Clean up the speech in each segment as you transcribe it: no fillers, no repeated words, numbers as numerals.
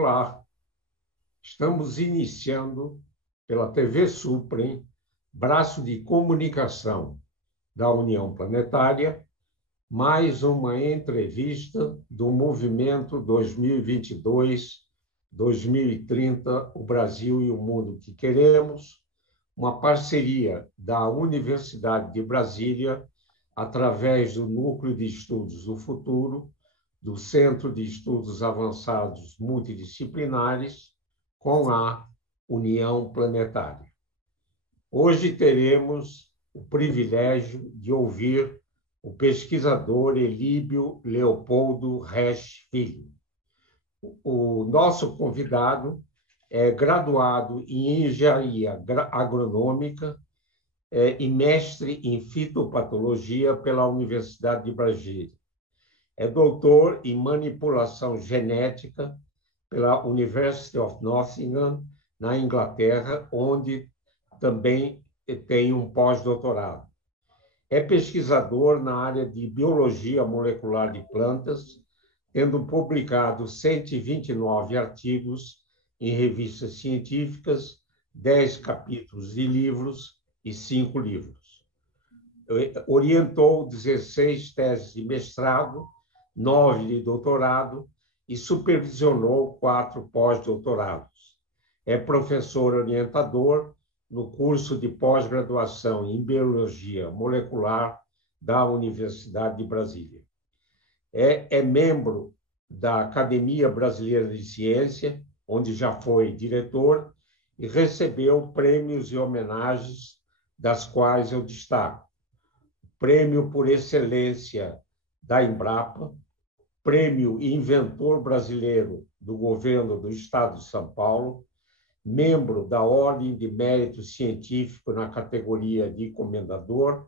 Olá, estamos iniciando pela TV Suprem, braço de comunicação da União Planetária, mais uma entrevista do Movimento 2022-2030, o Brasil e o Mundo que Queremos, uma parceria da Universidade de Brasília, através do Núcleo de Estudos do Futuro, do Centro de Estudos Avançados Multidisciplinares, com a União Planetária. Hoje teremos o privilégio de ouvir o pesquisador Elíbio Leopoldo Resch Filho. O nosso convidado é graduado em Engenharia Agronômica e mestre em Fitopatologia pela Universidade de Brasília. É doutor em Manipulação Genética pela University of Nottingham, na Inglaterra, onde também tem um pós-doutorado. É pesquisador na área de Biologia Molecular de Plantas, tendo publicado 129 artigos em revistas científicas, 10 capítulos de livros e 5 livros. Orientou 16 teses de mestrado, 9 de doutorado e supervisionou 4 pós-doutorados. É professor orientador no curso de pós-graduação em Biologia Molecular da Universidade de Brasília. É membro da Academia Brasileira de Ciência, onde já foi diretor, e recebeu prêmios e homenagens, das quais eu destaco: Prêmio por Excelência da Embrapa, Prêmio Inventor Brasileiro do Governo do Estado de São Paulo, membro da Ordem de Mérito Científico na categoria de Comendador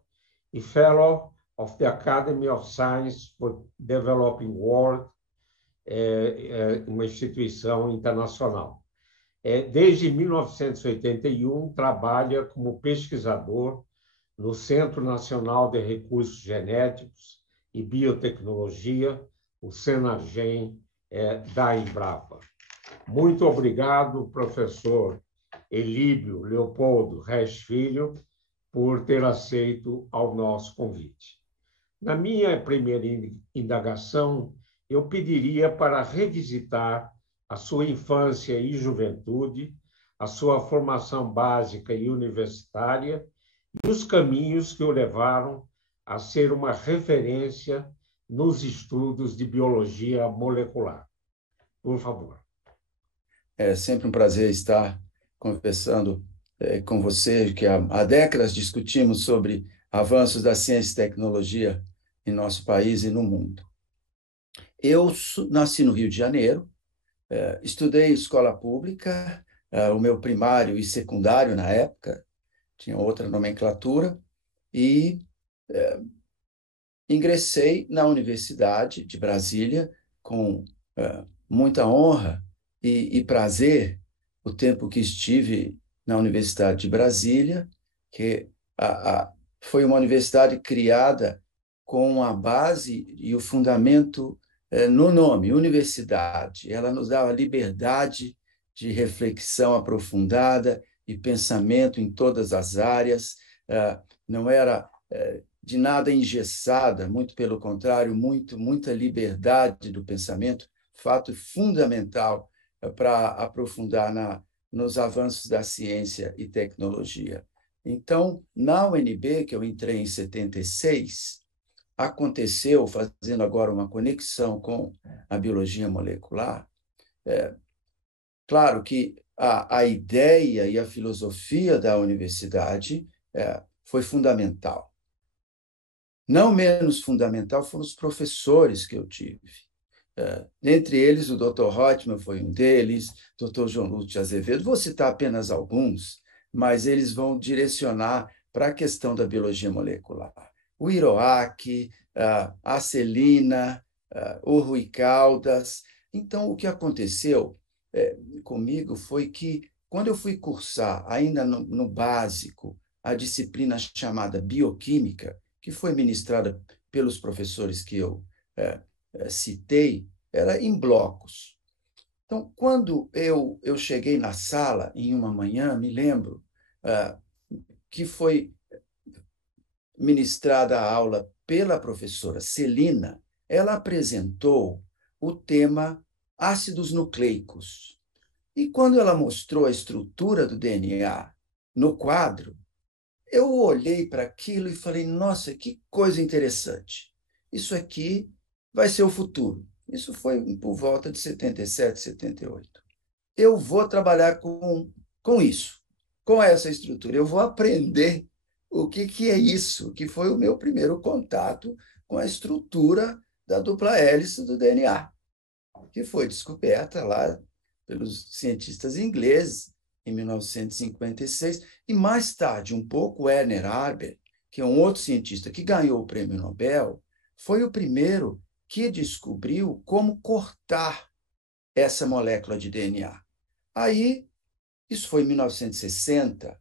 e Fellow of the Academy of Science for Developing World, uma instituição internacional. Desde 1981, trabalha como pesquisador no Centro Nacional de Recursos Genéticos e Biotecnologia, o Senargem, da Embrapa. Muito obrigado, professor Elíbio Leopoldo Resch Filho, por ter aceito ao nosso convite. Na minha primeira indagação, eu pediria para revisitar a sua infância e juventude, a sua formação básica e universitária e os caminhos que o levaram a ser uma referência nos estudos de biologia molecular. Por favor. É sempre um prazer estar conversando com você, que há décadas discutimos sobre avanços da ciência e tecnologia em nosso país e no mundo. Eu nasci no Rio de Janeiro, estudei escola pública, o meu primário e secundário na época, tinha outra nomenclatura, e ingressei na Universidade de Brasília com muita honra e prazer o tempo que estive na Universidade de Brasília, que foi uma universidade criada com a base e o fundamento no nome, universidade. Ela nos dava liberdade de reflexão aprofundada e pensamento em todas as áreas, não era de nada engessada, muito pelo contrário, muita liberdade do pensamento, fato fundamental para aprofundar nos avanços da ciência e tecnologia. Então, na UNB, que eu entrei em 76, aconteceu, fazendo agora uma conexão com a biologia molecular, claro que a ideia e a filosofia da universidade foi fundamental. Não menos fundamental foram os professores que eu tive. Dentre eles, o Dr. Reutemann foi um deles, Dr. João Lúcio Azevedo. Vou citar apenas alguns, mas eles vão direcionar para a questão da biologia molecular. O Hiroaki, a Celina, o Rui Caldas. Então, o que aconteceu comigo foi que, quando eu fui cursar, ainda no básico, a disciplina chamada bioquímica, que foi ministrada pelos professores que eu citei, era em blocos. Então, quando eu cheguei na sala em uma manhã, me lembro que foi ministrada a aula pela professora Celina, ela apresentou o tema ácidos nucleicos. E quando ela mostrou a estrutura do DNA no quadro, eu olhei para aquilo e falei: nossa, que coisa interessante. Isso aqui vai ser o futuro. Isso foi por volta de 77, 78. Eu vou trabalhar com isso, com essa estrutura. Eu vou aprender o que é isso, que foi o meu primeiro contato com a estrutura da dupla hélice do DNA, que foi descoberta lá pelos cientistas ingleses em 1956, e mais tarde, um pouco, Werner Haber, que é um outro cientista que ganhou o prêmio Nobel, foi o primeiro que descobriu como cortar essa molécula de DNA. Aí, isso foi em 1960.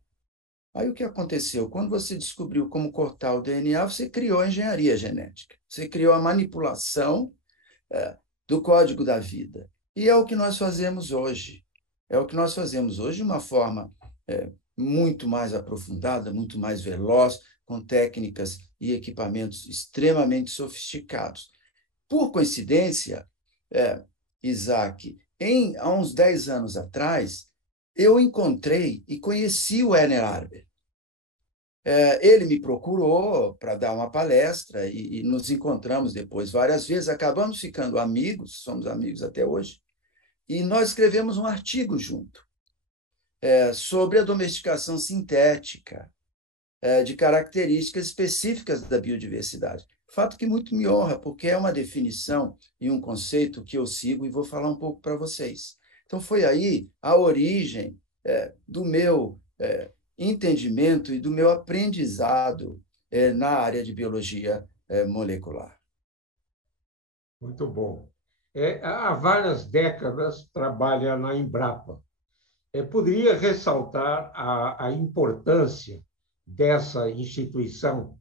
Aí o que aconteceu? Quando você descobriu como cortar o DNA, você criou a engenharia genética. Você criou a manipulação do código da vida. E é o que nós fazemos hoje. É o que nós fazemos hoje de uma forma muito mais aprofundada, muito mais veloz, com técnicas e equipamentos extremamente sofisticados. Por coincidência, Isaac, há uns 10 anos atrás, eu encontrei e conheci o Werner Arber. Ele me procurou para dar uma palestra e nos encontramos depois várias vezes, acabamos ficando amigos, somos amigos até hoje, e nós escrevemos um artigo junto sobre a domesticação sintética de características específicas da biodiversidade. Fato que muito me honra, porque é uma definição e um conceito que eu sigo e vou falar um pouco para vocês. Então, foi aí a origem do meu entendimento e do meu aprendizado na área de biologia molecular. Muito bom. Há várias décadas trabalha na Embrapa. Poderia ressaltar a importância dessa instituição?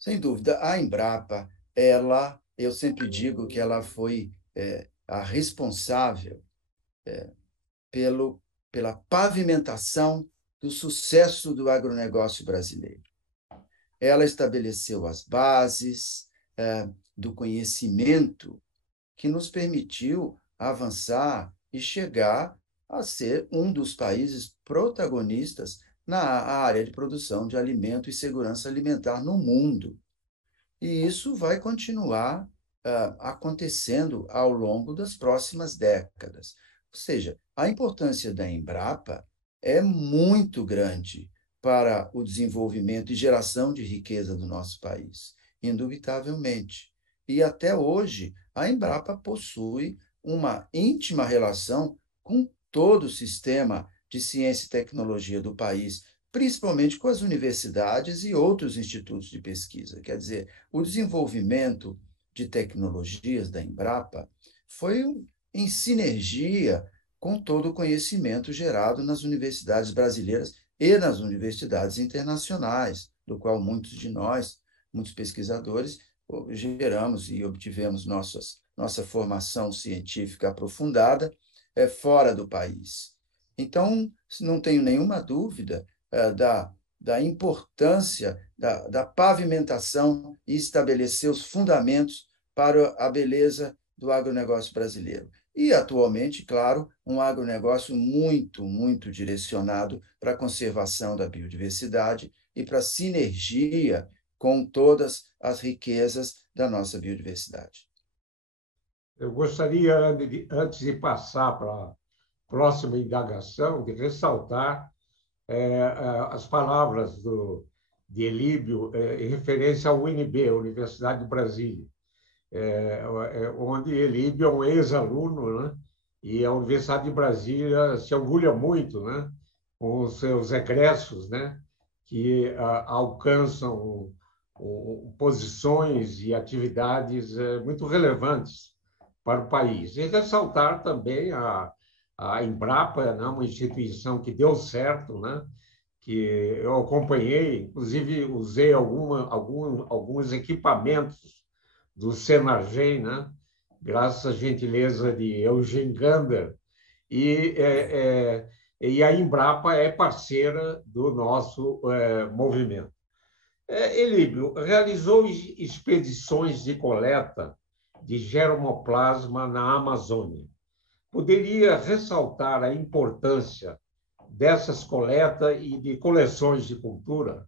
Sem dúvida, a Embrapa, eu sempre digo que ela foi a responsável pela pavimentação do sucesso do agronegócio brasileiro. Ela estabeleceu as bases do conhecimento que nos permitiu avançar e chegar a ser um dos países protagonistas na área de produção de alimento e segurança alimentar no mundo. E isso vai continuar acontecendo ao longo das próximas décadas. Ou seja, a importância da Embrapa é muito grande para o desenvolvimento e geração de riqueza do nosso país, indubitavelmente. E até hoje, a Embrapa possui uma íntima relação com todo o sistema de ciência e tecnologia do país, principalmente com as universidades e outros institutos de pesquisa. Quer dizer, o desenvolvimento de tecnologias da Embrapa foi em sinergia com todo o conhecimento gerado nas universidades brasileiras e nas universidades internacionais, do qual muitos de nós, muitos pesquisadores, geramos e obtivemos nossa formação científica aprofundada fora do país. Então, não tenho nenhuma dúvida da importância da pavimentação e estabelecer os fundamentos para a beleza do agronegócio brasileiro. E, atualmente, claro, um agronegócio muito, muito direcionado para a conservação da biodiversidade e para a sinergia com todas as riquezas da nossa biodiversidade. Eu gostaria, antes de passar para a próxima indagação, de ressaltar as palavras de Elíbio em referência ao UNB, a Universidade de Brasília, onde Elíbio é um ex-aluno, né? E a Universidade de Brasília se orgulha muito, né? Com os seus egressos, né? Que alcançam posições e atividades muito relevantes para o país. E ressaltar também a Embrapa, né? Uma instituição que deu certo, né? Que eu acompanhei, inclusive usei alguns equipamentos do Senargem, né? graças à gentileza de Eugen Gander, e, e a Embrapa é parceira do nosso movimento. Elíbio, realizou expedições de coleta de germoplasma na Amazônia. Poderia ressaltar a importância dessas coletas e de coleções de cultura?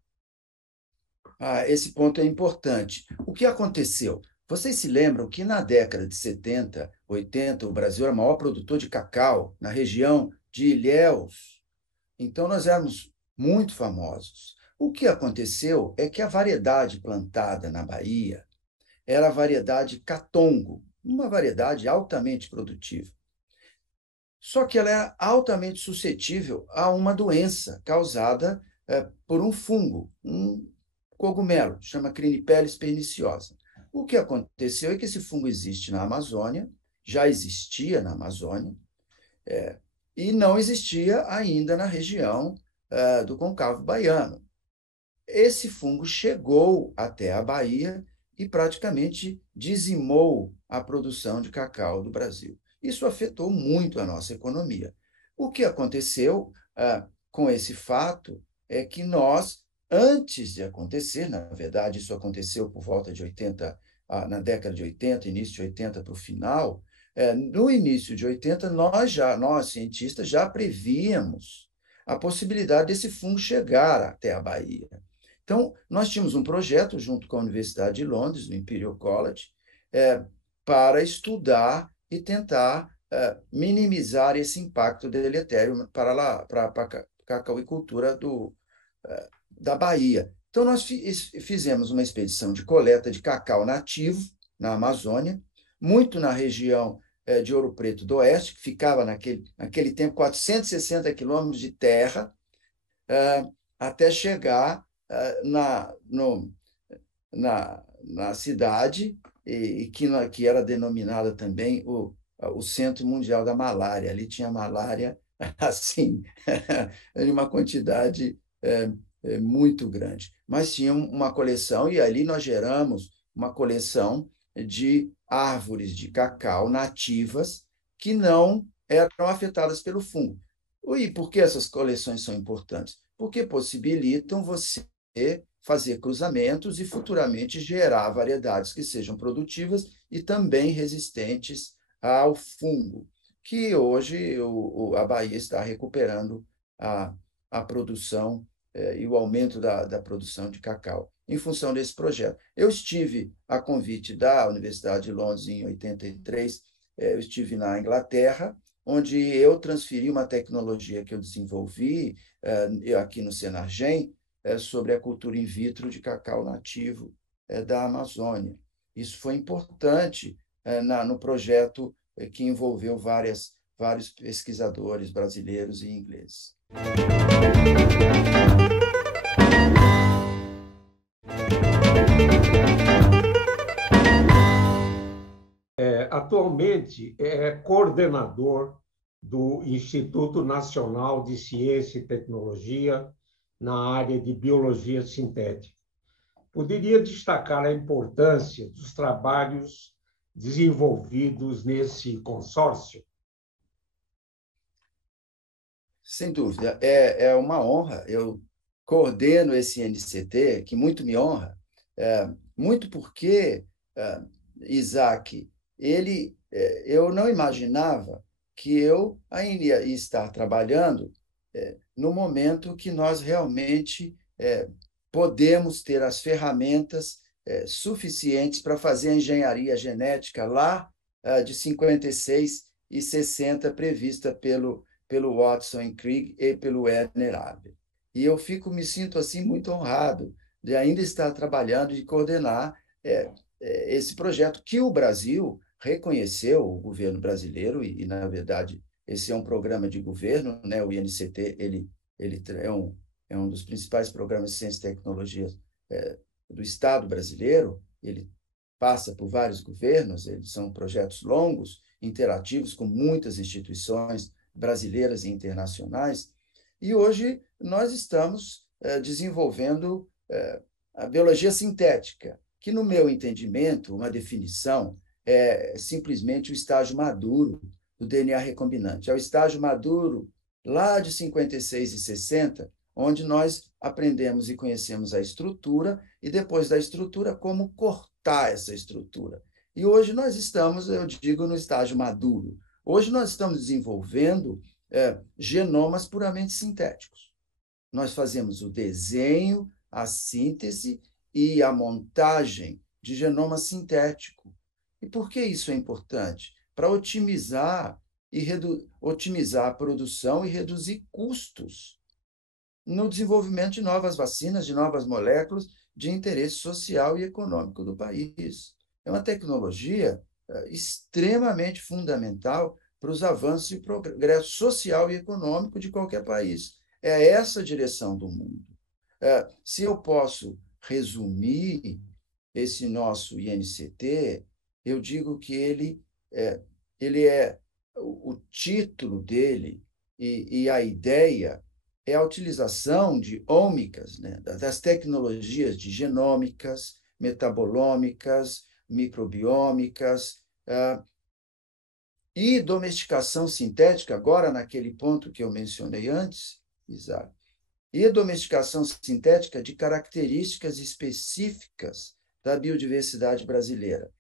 Esse ponto é importante. O que aconteceu? Vocês se lembram que na década de 70, 80, o Brasil era o maior produtor de cacau na região de Ilhéus. Então, nós éramos muito famosos. O que aconteceu é que a variedade plantada na Bahia era a variedade catongo, uma variedade altamente produtiva. Só que ela é altamente suscetível a uma doença causada por um fungo, um cogumelo, chama Crinipelis perniciosa. O que aconteceu é que esse fungo existe na Amazônia, já existia na Amazônia, e não existia ainda na região do Concavo Baiano. Esse fungo chegou até a Bahia e praticamente dizimou a produção de cacau do Brasil. Isso afetou muito a nossa economia. O que aconteceu com esse fato é que nós, antes de acontecer, na verdade, isso aconteceu por volta de 80, na década de 80, início de 80 para o final, no início de 80, nós, cientistas, já prevíamos a possibilidade desse fungo chegar até a Bahia. Então, nós tínhamos um projeto junto com a Universidade de Londres, no Imperial College, para estudar e tentar minimizar esse impacto deletério para a cacauicultura da Bahia. Então, nós fizemos uma expedição de coleta de cacau nativo na Amazônia, muito na região de Ouro Preto do Oeste, que ficava naquele tempo 460 quilômetros de terra, até chegar na cidade, que era denominada também o Centro Mundial da Malária. Ali tinha malária, assim, em uma quantidade muito grande. Mas tinha uma coleção, e ali nós geramos uma coleção de árvores de cacau nativas que não eram afetadas pelo fungo. E por que essas coleções são importantes? Porque possibilitam você fazer cruzamentos e futuramente gerar variedades que sejam produtivas e também resistentes ao fungo, que hoje a Bahia está recuperando a produção e o aumento da produção de cacau em função desse projeto. Eu estive, a convite da Universidade de Londres, em 83, eu estive na Inglaterra, onde eu transferi uma tecnologia que eu desenvolvi aqui no Senargem, sobre a cultura in vitro de cacau nativo da Amazônia. Isso foi importante no projeto que envolveu vários pesquisadores brasileiros e ingleses. Atualmente é coordenador do Instituto Nacional de Ciência e Tecnologia na área de biologia sintética. Poderia destacar a importância dos trabalhos desenvolvidos nesse consórcio? Sem dúvida, é uma honra. Eu coordeno esse NCT, que muito me honra, muito porque Isaac, eu não imaginava que eu ainda ia estar trabalhando no momento que nós realmente podemos ter as ferramentas suficientes para fazer a engenharia genética lá de 56 e 60 prevista pelo Watson e Crick e pelo Werner Abel. E eu me sinto assim muito honrado de ainda estar trabalhando e coordenar esse projeto que o Brasil reconheceu, o governo brasileiro, e na verdade, esse é um programa de governo, né? O INCT ele é um dos principais programas de ciência e tecnologia do Estado brasileiro, ele passa por vários governos, eles são projetos longos, interativos, com muitas instituições brasileiras e internacionais, e hoje nós estamos desenvolvendo a biologia sintética, que, no meu entendimento, uma definição é simplesmente o estágio maduro do DNA recombinante. É o estágio maduro lá de 56 e 60, onde nós aprendemos e conhecemos a estrutura e, depois da estrutura, como cortar essa estrutura. E hoje nós estamos, eu digo, no estágio maduro. Hoje nós estamos desenvolvendo genomas puramente sintéticos. Nós fazemos o desenho, a síntese e a montagem de genoma sintético. E por que isso é importante? Para otimizar a produção e reduzir custos no desenvolvimento de novas vacinas, de novas moléculas de interesse social e econômico do país. É uma tecnologia extremamente fundamental para os avanços e progresso social e econômico de qualquer país. É essa a direção do mundo. Se eu posso resumir esse nosso INCT, eu digo que ele é o título dele e a ideia é a utilização de ômicas, né, das tecnologias de genômicas, metabolômicas, microbiômicas, e domesticação sintética, agora naquele ponto que eu mencionei antes, Isaac, e domesticação sintética de características específicas da biodiversidade brasileira,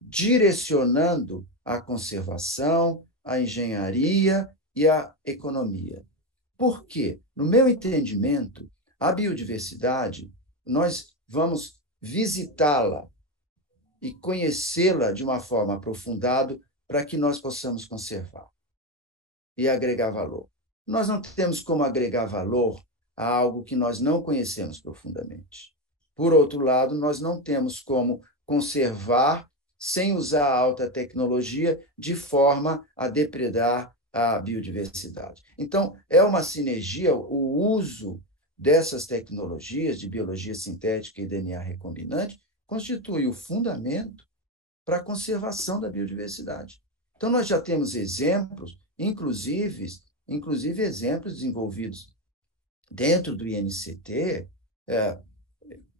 direcionando a conservação, a engenharia e a economia. Por quê? No meu entendimento, a biodiversidade, nós vamos visitá-la e conhecê-la de uma forma aprofundada para que nós possamos conservar e agregar valor. Nós não temos como agregar valor a algo que nós não conhecemos profundamente. Por outro lado, nós não temos como conservar sem usar a alta tecnologia de forma a depredar a biodiversidade. Então, é uma sinergia, o uso dessas tecnologias de biologia sintética e DNA recombinante constitui o fundamento para a conservação da biodiversidade. Então, nós já temos exemplos, inclusive exemplos desenvolvidos dentro do INCT,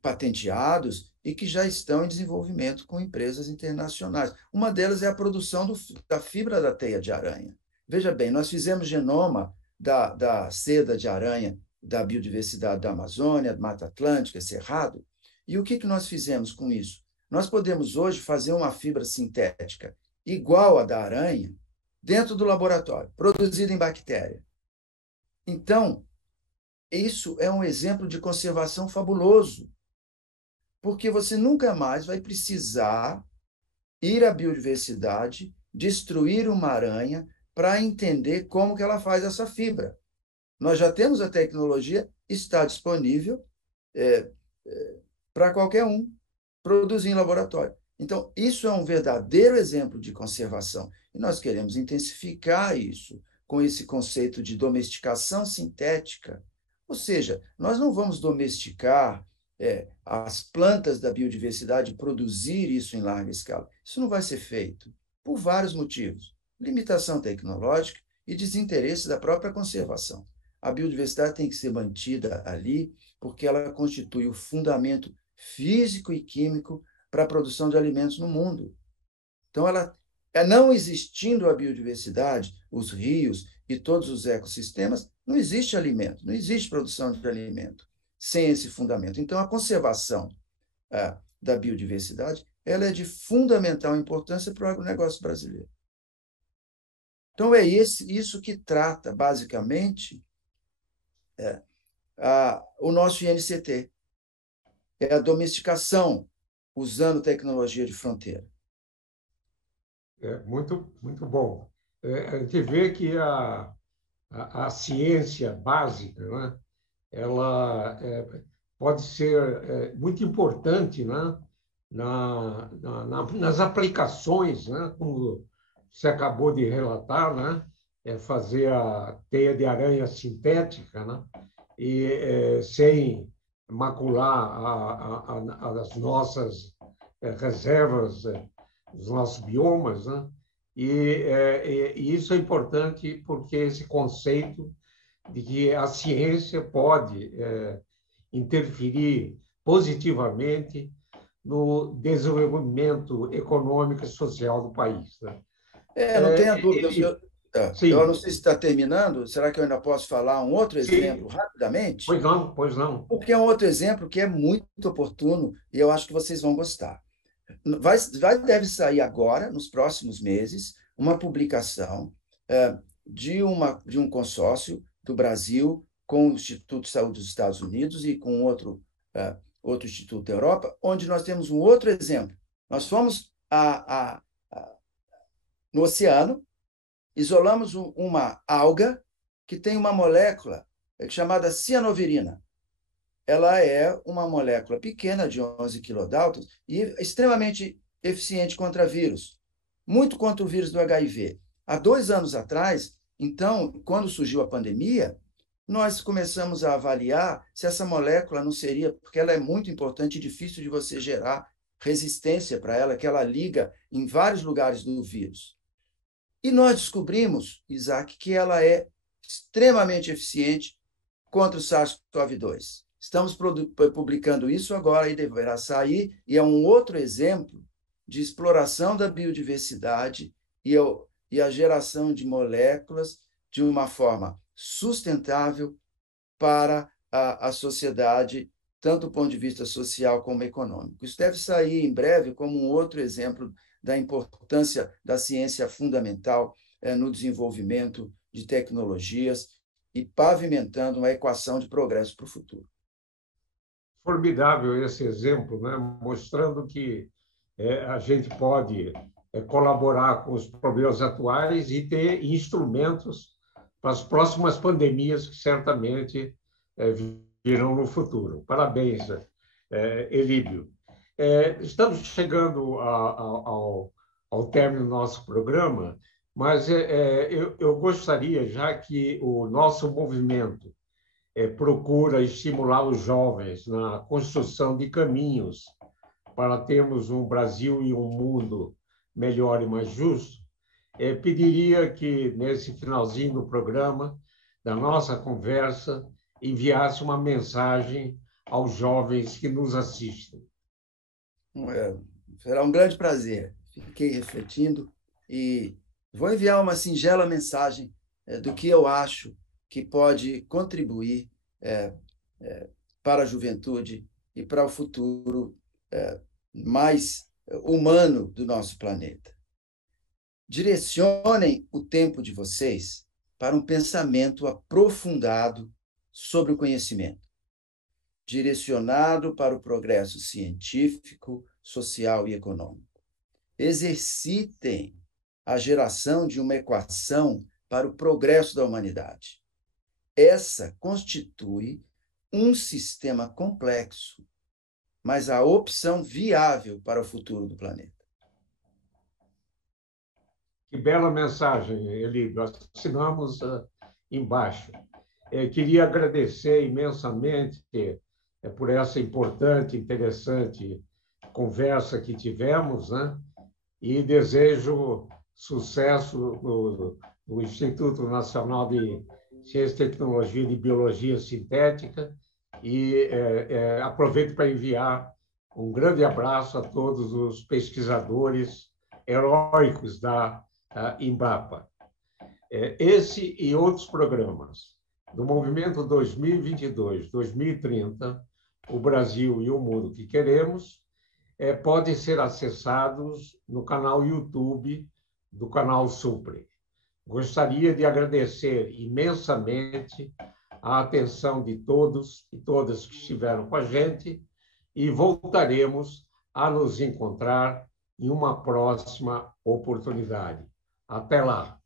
patenteados e que já estão em desenvolvimento com empresas internacionais. Uma delas é a produção da fibra da teia de aranha. Veja bem, nós fizemos genoma da seda de aranha da biodiversidade da Amazônia, Mata Atlântica, Cerrado, e o que nós fizemos com isso? Nós podemos hoje fazer uma fibra sintética igual à da aranha dentro do laboratório, produzida em bactéria. Então, isso é um exemplo de conservação fabuloso, porque você nunca mais vai precisar ir à biodiversidade, destruir uma aranha para entender como que ela faz essa fibra. Nós já temos a tecnologia, está disponível para qualquer um produzir em laboratório. Então, isso é um verdadeiro exemplo de conservação. E nós queremos intensificar isso com esse conceito de domesticação sintética. Ou seja, nós não vamos domesticar as plantas da biodiversidade, produzir isso em larga escala. Isso não vai ser feito por vários motivos. Limitação tecnológica e desinteresse da própria conservação. A biodiversidade tem que ser mantida ali porque ela constitui o fundamento físico e químico para a produção de alimentos no mundo. Então, não existindo a biodiversidade, os rios e todos os ecossistemas, não existe alimento, não existe produção de alimento sem esse fundamento. Então, a conservação da biodiversidade ela é de fundamental importância para o agronegócio brasileiro. Então, é isso que trata, basicamente, o nosso INCT. É a domesticação usando tecnologia de fronteira. Muito, muito bom. A gente vê que a ciência básica, né, ela pode ser muito importante, né, nas aplicações, né, como você acabou de relatar, né, fazer a teia de aranha sintética, né, e sem macular as nossas reservas, os nossos biomas, né? E isso é importante porque esse conceito de que a ciência pode interferir positivamente no desenvolvimento econômico e social do país, né? Não tenha dúvida. Ele, Eu não sim, sei se está terminando. Será que eu ainda posso falar um outro exemplo sim, rapidamente? pois não. Porque é um outro exemplo que é muito oportuno e eu acho que vocês vão gostar. Deve sair agora, nos próximos meses, uma publicação de um consórcio do Brasil com o Instituto de Saúde dos Estados Unidos e com outro instituto da Europa, onde nós temos um outro exemplo. Nós fomos no oceano, isolamos uma alga que tem uma molécula chamada cianovirina. Ela é uma molécula pequena, de 11 kilodaltons, e extremamente eficiente contra vírus, muito contra o vírus do HIV. Há 2 anos atrás, então, quando surgiu a pandemia, nós começamos a avaliar se essa molécula não seria, porque ela é muito importante e difícil de você gerar resistência para ela, que ela liga em vários lugares do vírus. E nós descobrimos, Isaac, que ela é extremamente eficiente contra o SARS-CoV-2. Estamos publicando isso agora e deverá sair, e é um outro exemplo de exploração da biodiversidade e a geração de moléculas de uma forma sustentável para a sociedade, tanto do ponto de vista social como econômico. Isso deve sair em breve como um outro exemplo da importância da ciência fundamental no desenvolvimento de tecnologias e pavimentando uma equação de progresso para o futuro. Formidável esse exemplo, né? Mostrando que a gente pode colaborar com os problemas atuais e ter instrumentos para as próximas pandemias que certamente virão no futuro. Parabéns, Elíbio. Estamos chegando ao término do nosso programa, mas eu gostaria, já que o nosso movimento procura estimular os jovens na construção de caminhos para termos um Brasil e um mundo melhor e mais justo, pediria que, nesse finalzinho do programa, da nossa conversa, enviasse uma mensagem aos jovens que nos assistem. Será um grande prazer. Fiquei refletindo e vou enviar uma singela mensagem do que eu acho que pode contribuir para a juventude e para o futuro mais humano do nosso planeta. Direcionem o tempo de vocês para um pensamento aprofundado sobre o conhecimento, direcionado para o progresso científico, social e econômico. Exercitem a geração de uma equação para o progresso da humanidade. Essa constitui um sistema complexo, mas a opção viável para o futuro do planeta. Que bela mensagem, Elíbio. Assinamos embaixo. Queria agradecer imensamente por essa importante, interessante conversa que tivemos, né? E desejo sucesso no Instituto Nacional de Ciência, Tecnologia e de Biologia Sintética e aproveito para enviar um grande abraço a todos os pesquisadores heróicos da Embrapa. Esse e outros programas do Movimento 2022-2030, o Brasil e o Mundo que Queremos, podem ser acessados no canal YouTube do canal Supre. Gostaria de agradecer imensamente a atenção de todos e todas que estiveram com a gente e voltaremos a nos encontrar em uma próxima oportunidade. Até lá!